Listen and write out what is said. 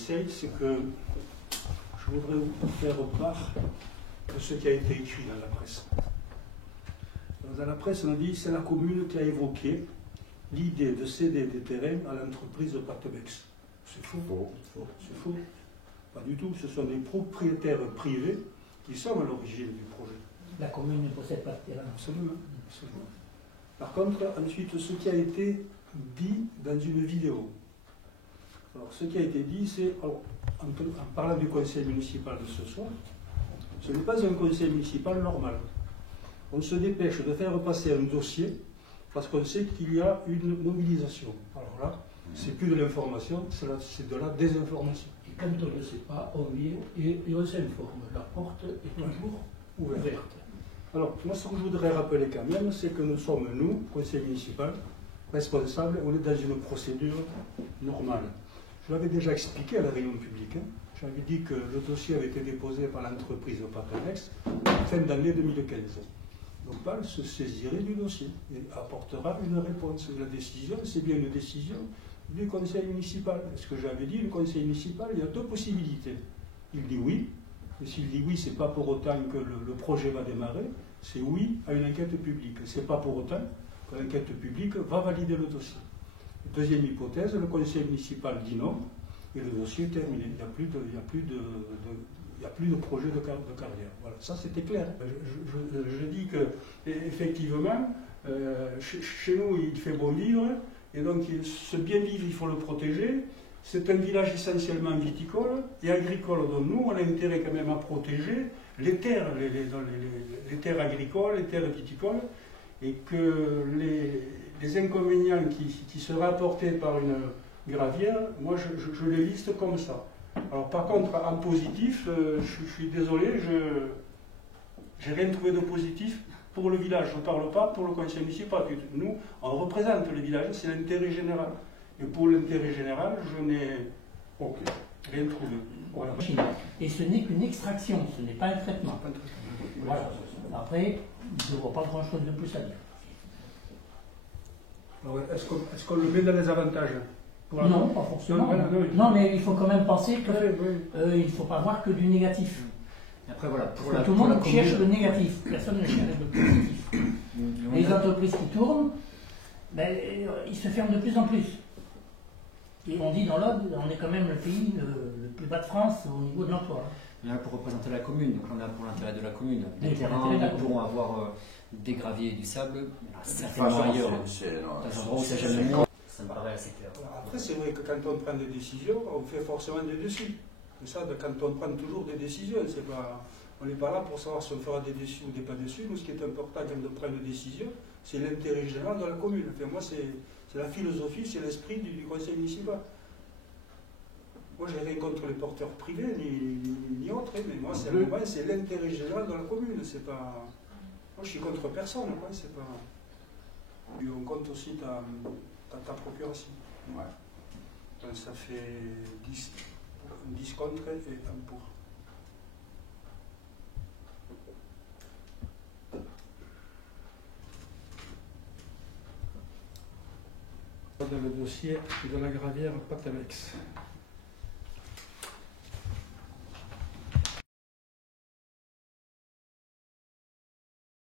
conseil, c'est que je voudrais vous faire part de ce qui a été écrit dans la presse. Dans la presse, on a dit que c'est la commune qui a évoqué l'idée de céder des terrains à l'entreprise Patemex. C'est faux. C'est faux. Pas du tout. Ce sont des propriétaires privés qui sont à l'origine du projet. La commune ne possède pas de terrain. Absolument. Par contre, ensuite, ce qui a été dit dans une vidéo. Alors, ce qui a été dit, c'est, en parlant du conseil municipal de ce soir, ce n'est pas un conseil municipal normal. On se dépêche de faire passer un dossier parce qu'on sait qu'il y a une mobilisation. Alors là, c'est plus de l'information, c'est de la désinformation. Et quand on ne sait pas, on vient et on s'informe. La porte est toujours ouverte. Alors, moi, ce que je voudrais rappeler quand même, c'est que nous sommes, nous, conseil municipal, responsables, on est dans une procédure normale. Je l'avais déjà expliqué à la réunion publique. J'avais dit que le dossier avait été déposé par l'entreprise Patemex fin d'année 2015. Donc, PAL se saisirait du dossier et apportera une réponse. La décision, c'est bien une décision du conseil municipal. Ce que j'avais dit, le conseil municipal, il y a deux possibilités. Il dit oui, et s'il dit oui, ce n'est pas pour autant que le projet va démarrer, c'est oui à une enquête publique. Ce n'est pas pour autant que l'enquête publique va valider le dossier. Deuxième hypothèse, le conseil municipal dit non, et le dossier est terminé. Il n'y a plus de projet de carrière. Voilà, ça c'était clair. Je dis que, effectivement, chez nous, il fait bon vivre, et donc ce bien vivre, il faut le protéger. C'est un village essentiellement viticole et agricole, donc nous, on a intérêt quand même à protéger les terres, les terres agricoles, les terres viticoles, et que les inconvénients qui seraient apportés par une gravière, moi je les liste comme ça. Alors par contre, en positif, je suis désolé, je n'ai rien trouvé de positif pour le village. Je ne parle pas pour le conseil municipal. Nous, on représente le village, c'est l'intérêt général. Et pour l'intérêt général, je n'ai rien trouvé. Voilà. Et ce n'est qu'une extraction, ce n'est pas un traitement. Voilà. Après, je ne vois pas grand-chose de plus à dire. Est-ce qu'on le met dans les avantages? Non, pas forcément. Non, mais il faut quand même penser qu'il ne faut pas voir que du négatif. Après, voilà, tout le monde cherche le négatif, personne ne cherche le positif. Les entreprises qui tournent, ben, ils se ferment de plus en plus. Et on dit dans l'Aude, on est quand même le pays le plus bas de France au niveau de l'emploi. Là, pour représenter la commune, donc on a pour l'intérêt de la commune. Les terrains pourront avoir des graviers et du sable, certainement ailleurs, dans un endroit où ça jamais moins. Ça me paraît assez clair. Après, c'est vrai que quand on prend des décisions, on fait forcément des dessus. C'est ça, quand on prend toujours des décisions, on n'est pas là pour savoir si on fera des dessus ou des pas dessus. Nous, ce qui est important quand on prend des décisions, c'est l'intérêt général de la commune. Enfin, moi, c'est la philosophie, c'est l'esprit du conseil municipal. Moi, je n'ai rien contre les porteurs privés, ni autres, mais moi, c'est l'intérêt général de la commune. C'est pas... Moi, je suis contre personne. C'est pas... Et on compte aussi ta procuration. Ouais. Donc, ça fait 10 contre et 1 pour. Dans le dossier de la gravière Patemex.